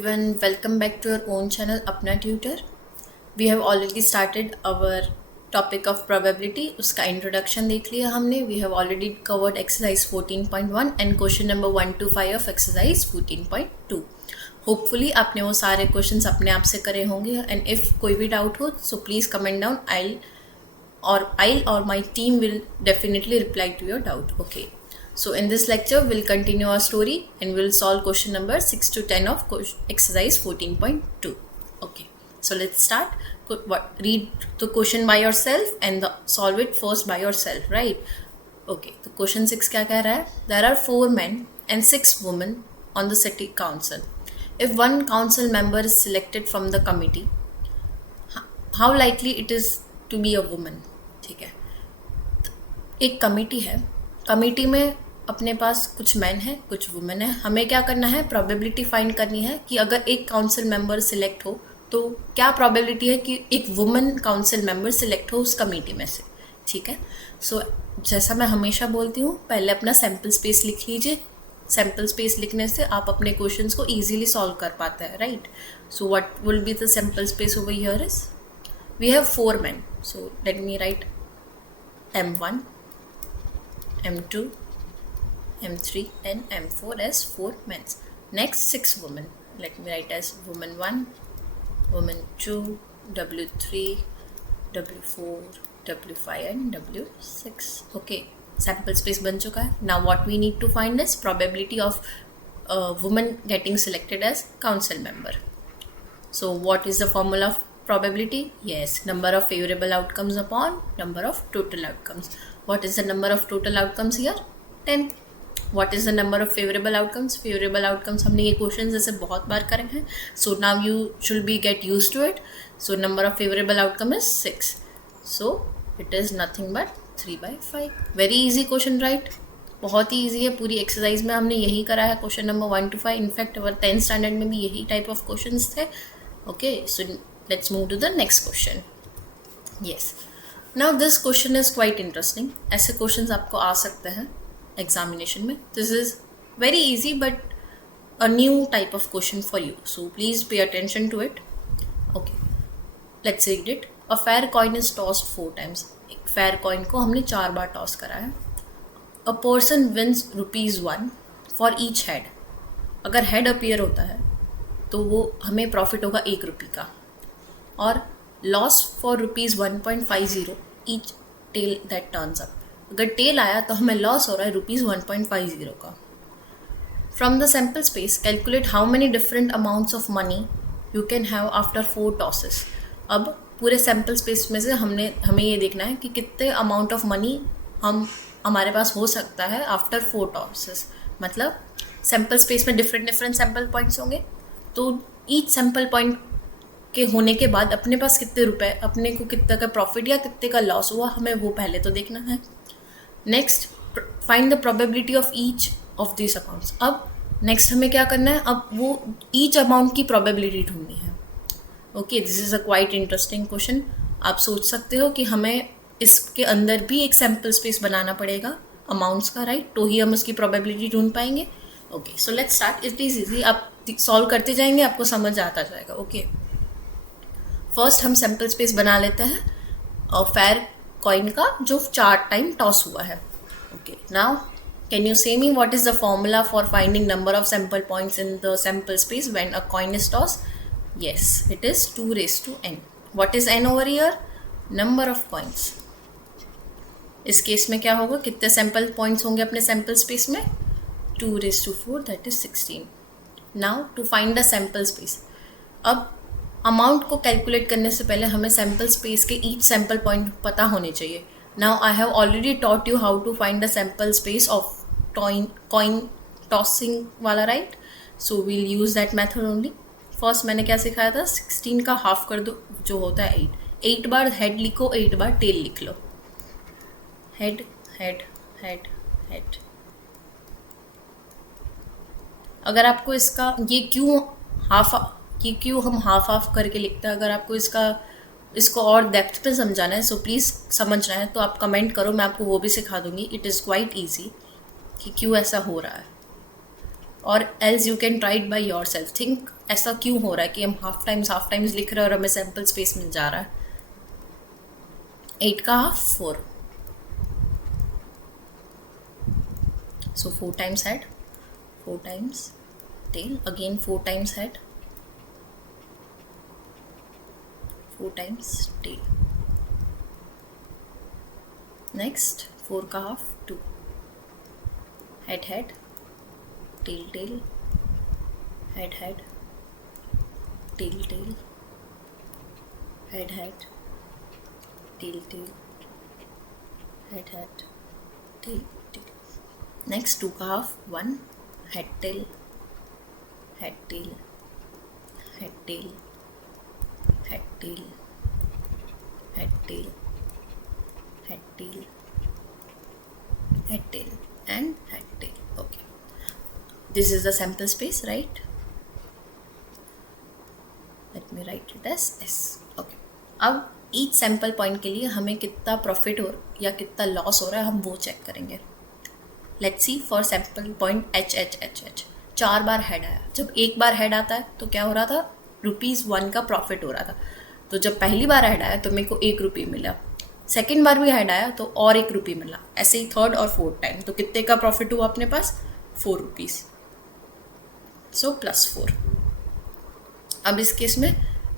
everyone, welcome back to our own channel Apna Tutor. We have already started our topic of probability. उसका introduction देख लिया हमने. We have already covered exercise 14.1 and question number 1 to 5 of exercise 14.2. Hopefully आपने वो सारे questions अपने आप से करे होंगे and if कोई भी doubt हो so please comment down. I'll or my team will definitely reply to your doubt. Okay. So in this lecture, we'll continue our story and we'll solve question number 6 to 10 of exercise 14.2. Okay, so let's start. Read the question by yourself and solve it first by yourself, right? Okay, the question 6 क्या कह रहा है? There are 4 men and 6 women on the city council. If one council member is selected from the committee, how likely it is to be a woman? ठीक है, एक committee है, committee में अपने पास कुछ मैन है कुछ वुमेन है. हमें क्या करना है? प्रोबेबिलिटी फाइंड करनी है कि अगर एक काउंसिल मेंबर सिलेक्ट हो तो क्या प्रोबेबिलिटी है कि एक वुमेन काउंसिल मेंबर सिलेक्ट हो उस कमेटी में से. ठीक है, सो जैसा मैं हमेशा बोलती हूँ, पहले अपना सैम्पल स्पेस लिख लीजिए. सैम्पल स्पेस लिखने से आप अपने क्वेश्चंस को ईजिली सॉल्व कर पाते हैं, right? So what will be the sample space over here is we have 4 men. So let me write M1, M2, M3 and M4 as 4 men. Next 6 women. Let me write as woman 1, woman 2, W3, W4, W5 and W6. Okay, sample space बन चुका है. Now what we need to find is probability of woman getting selected as council member. So what is the formula of probability? Yes, number of favorable outcomes upon number of total outcomes. What is the number of total outcomes here? 10. What is the number of favorable outcomes? Favorable outcomes हमने ये question जैसे बहुत बार करे हैं. So now you should be get used to it. So number of favorable outcome is 6. So it is nothing but 3/5. Very easy question, right? बहुत ही easy है. पूरी exercise में हमने यही करा है, question number 1 to 5. In fact our 10th standard में भी यही टाइप ऑफ क्वेश्चन थे. Okay, so let's move to the next question. Yes, now this question is quite interesting. ऐसे क्वेश्चन आपको आ सकते हैं एग्जामिनेशन में. This is very easy but a new type of question for you, so please pay attention to it. Okay, let's read it. A fair coin is tossed 4 times. एक fair coin को हमने 4 बार toss करा है. A person wins ₹1 for each head. अगर head appear होता है तो वो हमें प्रॉफिट होगा ₹1 का, और loss for ₹1.50 each tail that turns up. अगर टेल आया तो हमें लॉस हो रहा है ₹1.50 का. From the sample space calculate how many different amounts of money you can have after 4 tosses. अब पूरे सैम्पल स्पेस में से हमें ये देखना है कि कितने अमाउंट ऑफ मनी हमारे पास हो सकता है आफ्टर 4 टॉसेस. मतलब सैम्पल स्पेस में डिफरेंट सैम्पल पॉइंट्स होंगे, तो ईच सैम्पल पॉइंट के होने के बाद अपने पास कितने रुपए, अपने को कितने का प्रॉफिट या कितने का लॉस हुआ, हमें वो पहले तो देखना है. Next, find the probability of each of this amounts. अब नेक्स्ट हमें क्या करना है? अब वो ईच अमाउंट की प्रोबेबिलिटी ढूंढनी है. Okay, this is a quite interesting question. आप सोच सकते हो कि हमें इसके अंदर भी एक सैम्पल स्पेस बनाना पड़ेगा अमाउंट्स का, राइट? तो ही हम उसकी प्रोबेबिलिटी ढूंढ पाएंगे. Okay, so let's start. It is easy. आप सॉल्व करते जाएंगे, आपको समझ आता जाएगा. ओके, फर्स्ट हम सैम्पल स्पेस बना लेते हैं और फेयर कॉइन का जो 4 टाइम टॉस हुआ है. ओके, नाउ कैन यू से me what is the formula for finding number of sample points in the sample space when a coin is toss? Yes, it is 2⁻n. What is n over here? Number of points. इस case में क्या होगा? कितने sample points होंगे अपने sample space में? 2⁴, that is 16. Now to find the sample space. अब amount को कैलकुलेट करने से पहले हमें सैम्पल स्पेस के ईच सैम्पल पॉइंट पता होने चाहिए. Now I have already taught you how to find the sample space of coin tossing वाला, right? So we'll use that method only. First मैंने क्या सिखाया था? 16 का हाफ कर दो, जो होता है 8 बार हेड लिखो, 8 बार टेल लिख लो. Head head head head. अगर आपको इसका ये क्यों हम हाफ करके लिखते हैं, अगर आपको इसको और डेप्थ पे समझाना है, सो प्लीज़ समझना है तो आप कमेंट करो, मैं आपको वो भी सिखा दूंगी. इट इज़ क्वाइट ईजी कि क्यों ऐसा हो रहा है. और else you can try it by your self. Think ऐसा क्यों हो रहा है कि हम हाफ टाइम्स लिख रहे हैं और हमें सैम्पल स्पेस मिल जा रहा है. 8 का half 4. So 4 times head, 4 times tail, again 4 times head, 4 times tail. Next 4 का half 2. Head, tail, head, tail, head, tail, head, tail. Next 2 का half 1. Head, tail, head, tail, head, tail, head, tail, head, tail, head, tail, head, tail, and head, tail. Okay, this is the sample space, right? Let me write it as S. Okay, अब each sample point के लिए हमें कितना profit हो या कितना loss हो रहा है हम वो चेक करेंगे. Let's see for sample point H. 4 bar head आया. जब एक बार हेड आता है तो क्या हो रहा था, ₹1 का प्रॉफिट हो रहा था. तो जब पहली बार हेड आया तो मेरे को ₹1 मिला. सेकेंड बार भी हेड आया तो और ₹1 मिला. ऐसे ही थर्ड और फोर्थ टाइम. तो कितने का प्रॉफिट हुआ अपने पास, ₹4. सो +4. अब इस केस में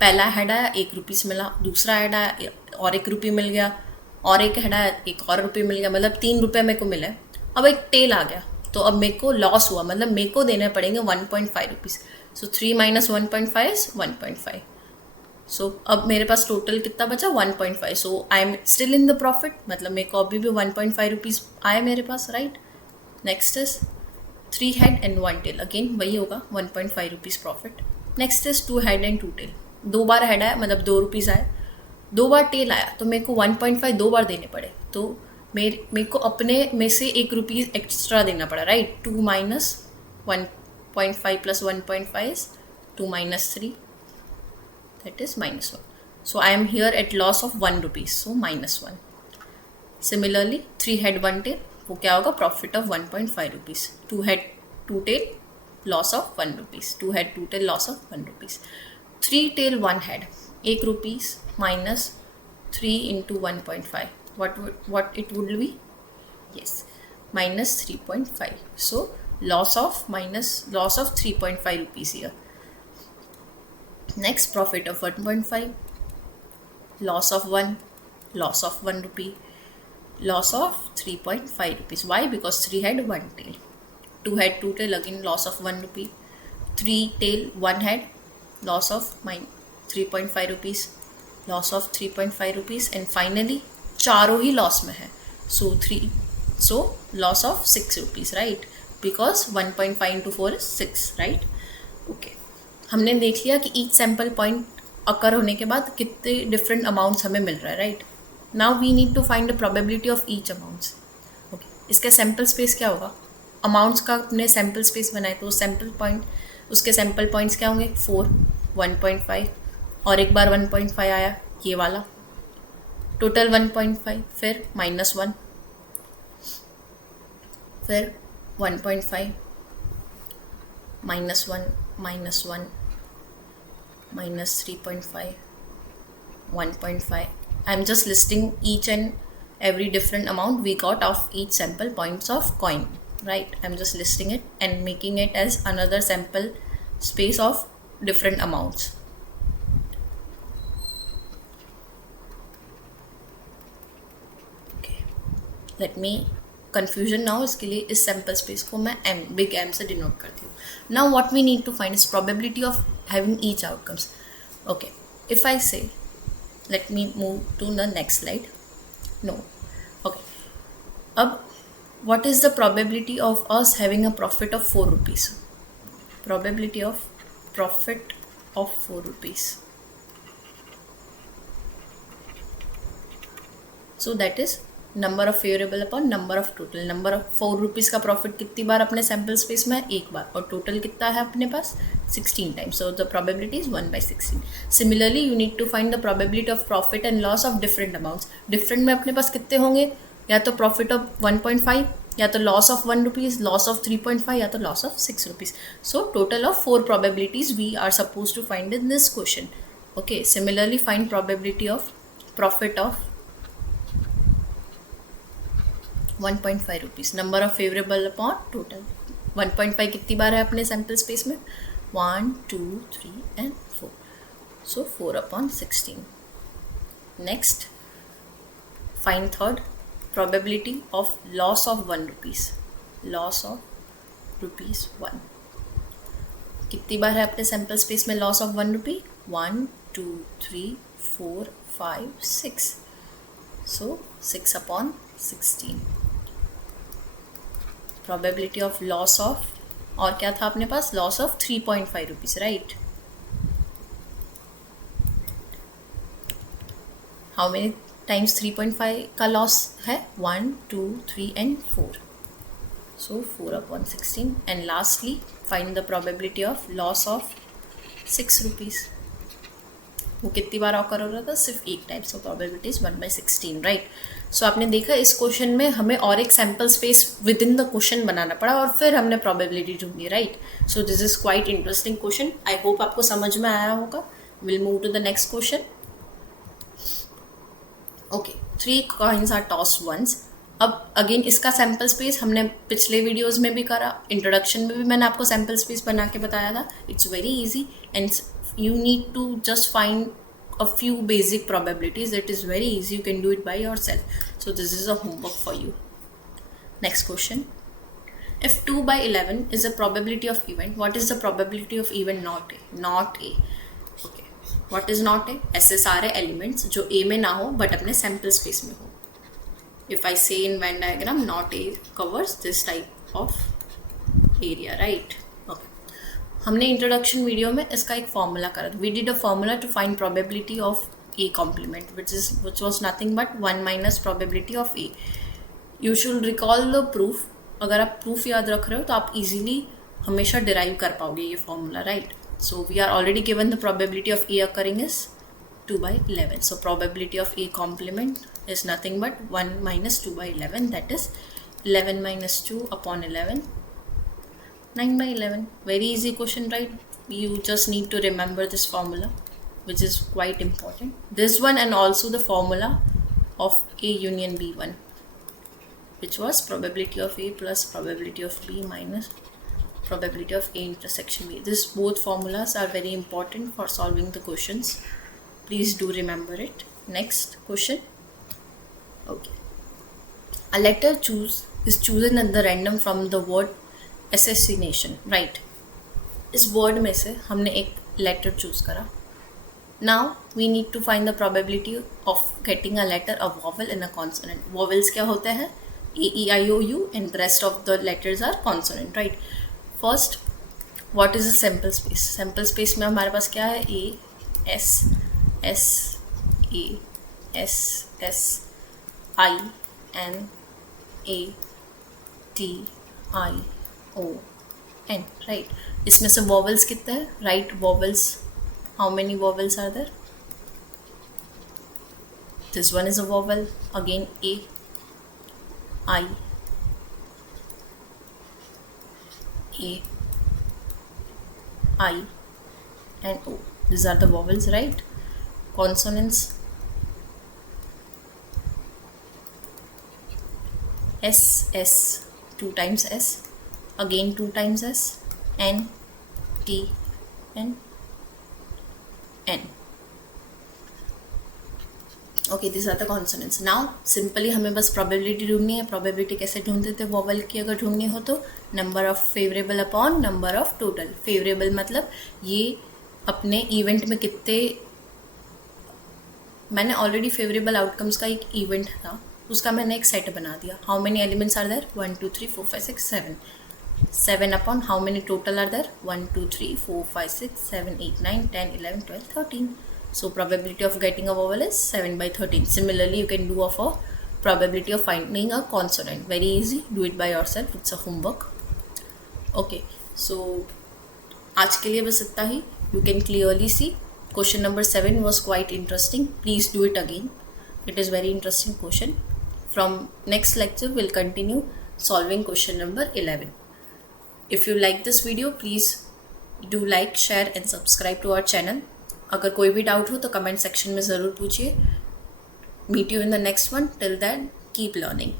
पहला हेड आया ₹1 मिला, दूसरा हेड आया और ₹1 मिल गया, और एक हेड आया एक और ₹1 मिल गया, मतलब ₹3 मेरे को मिले. अब एक टेल आ गया तो अब मेरे को लॉस हुआ, मतलब मेरे को देने पड़ेंगे ₹1.5. सो 3 - 1.5 इज 1.5. सो अब मेरे पास टोटल कितना बचा, 1.5. So I am still in the profit, मतलब मेरे को अभी भी ₹1.5 आए मेरे पास, right. Next is 3 head and 1 tail, again वही होगा, ₹1.5 profit. Next is 2 head and 2 tail. 2 बार हेड आया मतलब ₹2 आए, 2 बार टेल आया तो मेरे को 1.5 2 बार देने पड़े. तो मेरे को अपने में से ₹1 एक्स्ट्रा देना पड़ा, right. 2 - 1.5 + 1.5 is 2 - 3, that is -1. So I am here at loss of ₹1, so -1. Similarly 3 head 1 tail, वो क्या होगा, profit of ₹1.5. 2 head 2 tail, loss of ₹1. 2 head 2 tail, loss of ₹1. 3 tail 1 head, ₹1 minus 3 into 1.5. What it would be? Yes, minus 3.5. So loss of ₹3.5 here. Next, profit of 1.5, loss of 1, loss of ₹1, loss of ₹3.5. Why? Because 3 head 1 tail, 2 head 2 tail, again loss of ₹1, 3 tail 1 head, loss of ₹3.5, loss of ₹3.5, and finally चारों ही loss में है. So loss of ₹6, right, because 1.5 into 4 is 6, right. Okay, हमने देख लिया कि each sample point अकर होने के बाद कितने डिफरेंट अमाउंट्स हमें मिल रहा है, right. Now we need to find the probability of each amounts. Okay, इसका सैम्पल स्पेस क्या होगा, अमाउंट्स का अपने सैम्पल स्पेस बनाए तो सैम्पल पॉइंट, उसके सैम्पल पॉइंट्स क्या होंगे, 4, 1.5 और एक बार 1.5 आया ये वाला, टोटल 1.5, फिर -1, फिर 1.5, -1, -1, -3.5, 1.5. I'm just listing each and every different amount we got of each sample points of coin, right. I'm just listing it and making it as another sample space of different amounts. Let me confusion ना हो इसके लिए इस sample space को मैं M, big M से denote करती हूँ. Now what we need to find is probability of having each outcomes. Okay, if I say, let me move to the next slide. No, okay, अब what is the probability of us having a profit of ₹4. Probability of profit of ₹4. So that is number of favourable upon number of total. Number of ₹4 का profit कितनी बार अपने sample space में, एक बार, और total कितना है अपने पास, 16 times. So the probability is 1/16. Similarly you need to find the probability of profit and loss of different amounts. Different में अपने पास कितने होंगे, या तो प्रॉफिट ऑफ 1.5 या तो loss of 1 rupees, loss of 3.5 या तो loss of 6 rupees. So total of 4 probabilities we are supposed to find in this question. Okay, similarly find probability of profit of 1.5 rupees. Number of favourable upon total. 1.5 कितनी बार है अपने sample space में? 1, 2, 3 and 4. So 4 upon 16. Next, find third probability of loss of 1 rupees. Loss of rupees 1. कितनी बार है अपने sample space में loss of 1 rupee? 1, 2, 3, 4, 5, 6. So 6 upon 16. Probability of loss of, और क्या था अपने पास? Loss of 3.5 rupees, right? How many times 3.5 का लॉस है? 1, 2, 3 and 4. So 4 upon 16. And lastly, find the probability of loss of 6 rupees. वो कितनी बार ऑकर हो रहा था? सिर्फ एक type. So probability is 1/16, right? So आपने देखा इस क्वेश्चन में हमें और एक sample space within the question बनाना पड़ा और फिर हमने प्रोबेबिलिटी ढूंढी, right? So this is quite interesting question. I hope आपको समझ में आया होगा. Will move to the next question. Okay, 3 coins are tossed once. अब अगेन इसका सैम्पल स्पेस हमने पिछले वीडियोस में भी करा, इंट्रोडक्शन में भी मैंने आपको सैम्पल स्पेस बना के बताया था. It's very easy and you need to just find a few basic probabilities. It is very easy, you can do it by yourself. So this is a homework for you. Next question. If 2 by 11 is the probability of event, what is the probability of event not A? Not A. Okay. What is not A? ऐसे सारे elements जो A में ना हो but अपने sample space में हो. If I say in Venn diagram, not A covers this type of area, right? हमने इंट्रोडक्शन वीडियो में इसका एक फॉर्मूला करा था. We did a formula to find probability of A complement which was nothing but 1 minus probability of A. You should recall the proof. अगर आप proof याद रख रहे हो तो आप इजीली हमेशा डिराइव कर पाओगे ये formula, right? So we are already given the probability of A occurring is 2 by 11. So probability of A complement is nothing but 1 minus 2 by 11, that is 11 minus 2 upon 11, 9 by 11. Very easy question, right? You just need to remember this formula, which is quite important. This one and also the formula of A union B1, which was probability of A plus probability of B minus probability of A intersection B. This both formulas are very important for solving the questions. Please do remember it. Next question. Okay. A letter is chosen at the random from the word assassination, right? इस word में से हमने एक letter choose करा. Now we need to find the probability of getting a letter, a vowel and a consonant. Vowels क्या होते हैं? A, E, I, O, U and the rest of the letters are consonant, right? First, what is a sample space? Sample space में हमारे पास क्या है? A, S, S, A, S, S, I, N, A, T, I, O, N, right? इसमें से vowels कितने हैं? Right vowels. How many vowels are there? This one is a vowel. Again A, I, A, I, and O. These are the vowels, right? Consonants. S, S, 2 times S. Again 2 times S, N, T, and N. Okay, these are the consonants. Now simply हमें बस probability ढूंढनी है. probability कैसे ढूंढते थे? vowel की अगर ढूंढनी हो तो number of favorable upon number of total. favorable मतलब ये अपने event में कितने, मैंने ऑलरेडी फेवरेबल आउटकम्स का एक इवेंट था, उसका मैंने एक सेट बना दिया. How many elements are there? 1, 2, 3, 4, 5, 6, 7. 7 upon how many total are there? 1, 2, 3, 4, 5, 6, 7, 8, 9, 10, 11, 12, 13. So probability of getting a vowel is 7 by 13. Similarly, you can do of a probability of finding a consonant. Very easy. Do it by yourself. It's a homework. Okay. So आज के लिए बस इतना ही. You can clearly see question number 7 was quite interesting. Please do it again. It is very interesting question. From next lecture, we'll continue solving question number 11. If you like this video, please do like, share and subscribe to our channel. अगर कोई भी doubt हो तो comment section में ज़रूर पूछिए. Meet you in the next one. Till then, keep learning.